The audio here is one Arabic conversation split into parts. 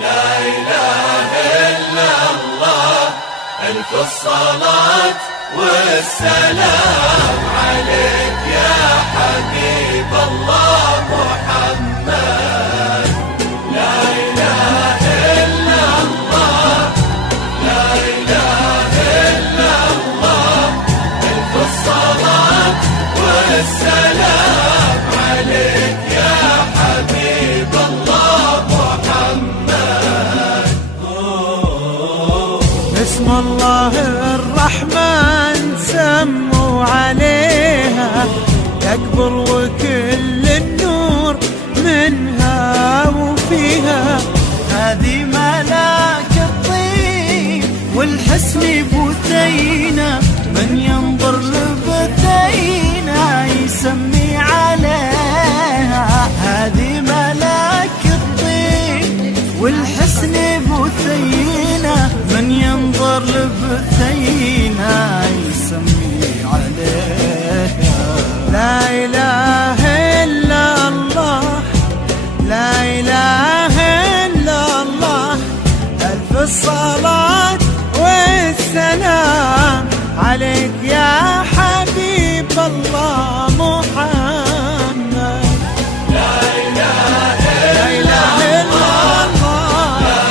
لا إله إلا الله، ألف الصلاة والسلام عليك يا حبيب الله محمد. لا إله إلا الله، لا إله إلا الله، ألف الصلاة والسلام عليك يا حبيب الله محمد. اسم الله الرحمن سموا عليها تكبر وكل النور منها وفيها. هذه ملاك الطيب والحسن بثينا، من ينظر لبثينا يسمي عليها. هذه ملاك الطيب والحسن بثينا، من ينظر لبثينا يسمي عليها. لا إله إلا الله، لا إله إلا الله، ألف الصلاة والسلام عليك يا حبيب الله محمد. لا إله لا إله إلا الله، لا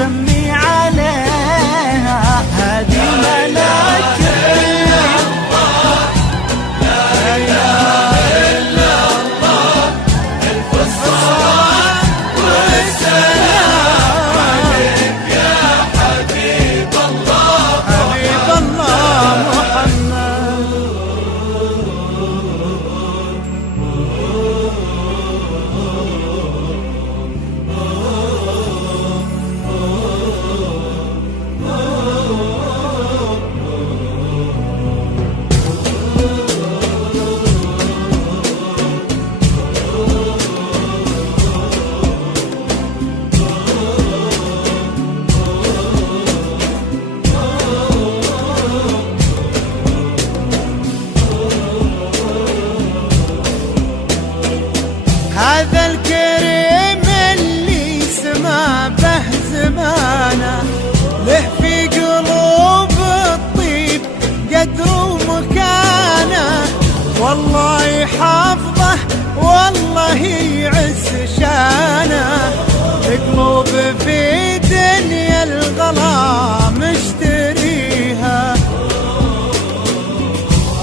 نسمي عليها هذه ملاك الطيب. لا إله إلا الله ألف الصلاة والسلام عليك يا حبيب الله حبيب الله محمد. هذا الكريم اللي سما به زمانه، له في قلوب الطيب قدر ومكانه، والله يحفظه والله يعز شانه، القلوب في دنيا الغلا مشتريها.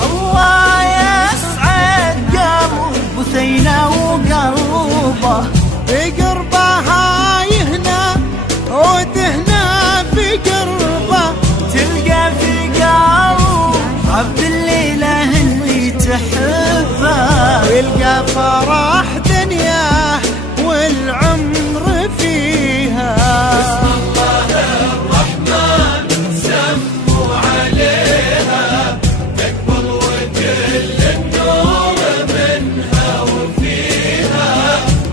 الله يسعد قلب بثينة وقلبه، بقربها يهنى وتهنى بقربه، تلقى في قلب عبد الليلة اللي تحبه، ويلقى فرح دنياه والعمر فيها. بسم الله الرحمن سموا عليها تكبر وكل النور منها وفيها.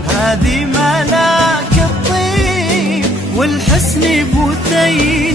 هذه ملاك الطيب والحسن بثينة